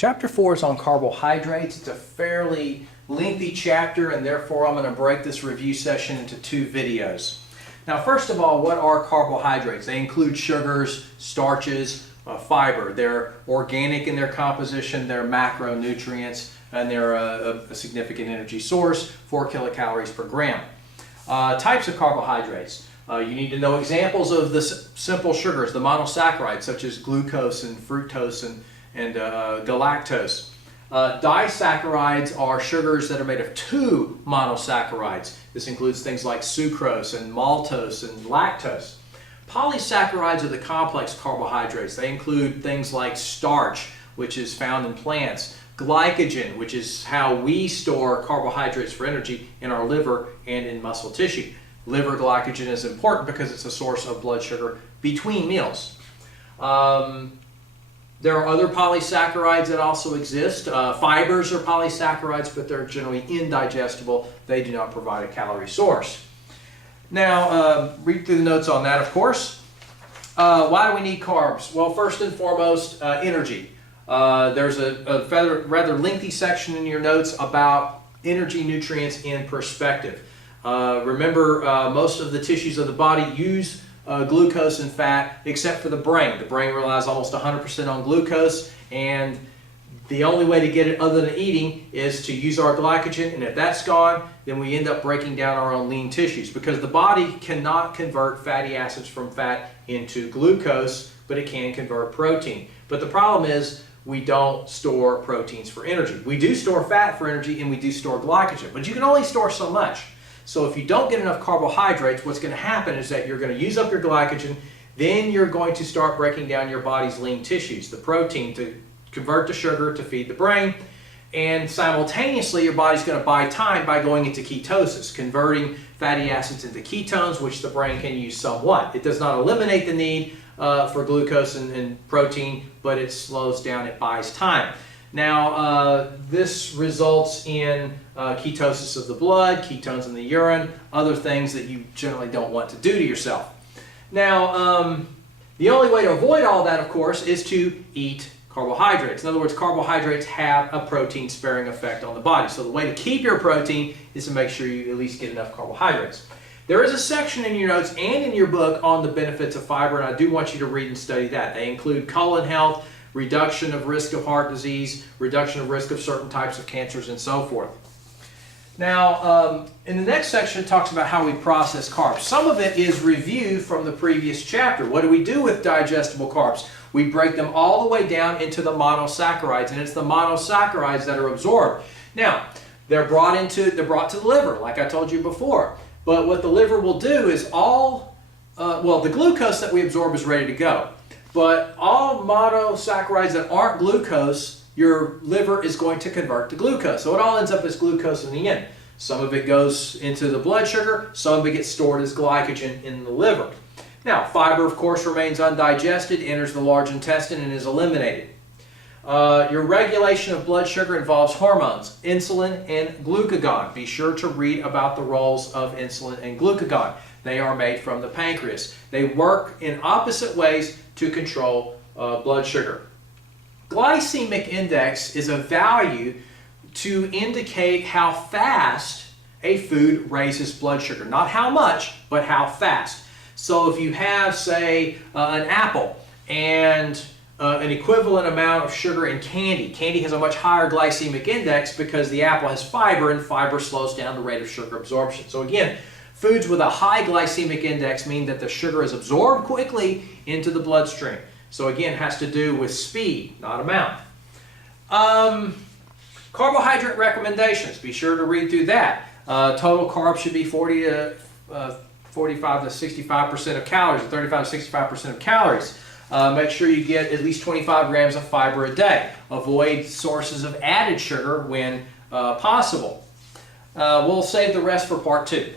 Chapter 4 is on carbohydrates. It's a fairly lengthy chapter, and therefore I'm going to break this review session into two videos. Now, first of all, what are carbohydrates? They include sugars, starches, fiber. They're organic in their composition, they're macronutrients, and they're a significant energy source, 4 kilocalories per gram. Types of carbohydrates. You need to know examples of the simple sugars, the monosaccharides, such as glucose and fructose and galactose. Disaccharides are sugars that are made of 2 monosaccharides. This includes things like sucrose and maltose and lactose. Polysaccharides are the complex carbohydrates. They include things like starch, which is found in plants, glycogen, which is how we store carbohydrates for energy in our liver and in muscle tissue. Liver glycogen is important because it's a source of blood sugar between meals. There are other polysaccharides that also exist. Fibers are polysaccharides, but they're generally indigestible. They do not provide a calorie source. Now, read through the notes on that, of course. Why do we need carbs? Well, first and foremost, energy. There's a rather lengthy section in your notes about energy nutrients in perspective. Remember, most of the tissues of the body use glucose and fat, except for the brain. The brain relies almost 100% on glucose, and the only way to get it other than eating is to use our glycogen, and if that's gone, then we end up breaking down our own lean tissues, because the body cannot convert fatty acids from fat into glucose, but it can convert protein. But the problem is we don't store proteins for energy. We do store fat for energy, and we do store glycogen, but you can only store so much. So if you don't get enough carbohydrates, what's going to happen is that you're going to use up your glycogen, then you're going to start breaking down your body's lean tissues, the protein, to convert to sugar to feed the brain, and simultaneously your body's going to buy time by going into ketosis, converting fatty acids into ketones, which the brain can use somewhat. It does not eliminate the need for glucose and protein, but it slows down, it buys time. Now, this results in ketosis of the blood, ketones in the urine, other things that you generally don't want to do to yourself. Now, the only way to avoid all that, of course, is to eat carbohydrates. In other words, carbohydrates have a protein-sparing effect on the body. So the way to keep your protein is to make sure you at least get enough carbohydrates. There is a section in your notes and in your book on the benefits of fiber, and I do want you to read and study that. They include colon health, reduction of risk of heart disease, reduction of risk of certain types of cancers, and so forth. Now, in the next section, it talks about how we process carbs. Some of it is review from the previous chapter. What do we do with digestible carbs? We break them all the way down into the monosaccharides, and it's the monosaccharides that are absorbed. Now, they're brought to the liver, like I told you before. But what the liver will do is the glucose that we absorb is ready to go. But all monosaccharides that aren't glucose, your liver is going to convert to glucose. So it all ends up as glucose in the end. Some of it goes into the blood sugar, some of it gets stored as glycogen in the liver. Now, fiber, of course, remains undigested, enters the large intestine, and is eliminated. Your regulation of blood sugar involves hormones, insulin and glucagon. Be sure to read about the roles of insulin and glucagon. They are made from the pancreas. They work in opposite ways to control blood sugar. Glycemic index is a value to indicate how fast a food raises blood sugar. Not how much, but how fast. So if you have, say, an apple and an equivalent amount of sugar in candy, candy has a much higher glycemic index because the apple has fiber, and fiber slows down the rate of sugar absorption. So again, foods with a high glycemic index mean that the sugar is absorbed quickly into the bloodstream. So again, it has to do with speed, not amount. Carbohydrate recommendations. Be sure to read through that. Total carbs should be 45 to 65% of calories, or 35 to 65% of calories. Make sure you get at least 25 grams of fiber a day. Avoid sources of added sugar when possible. We'll save the rest for part 2.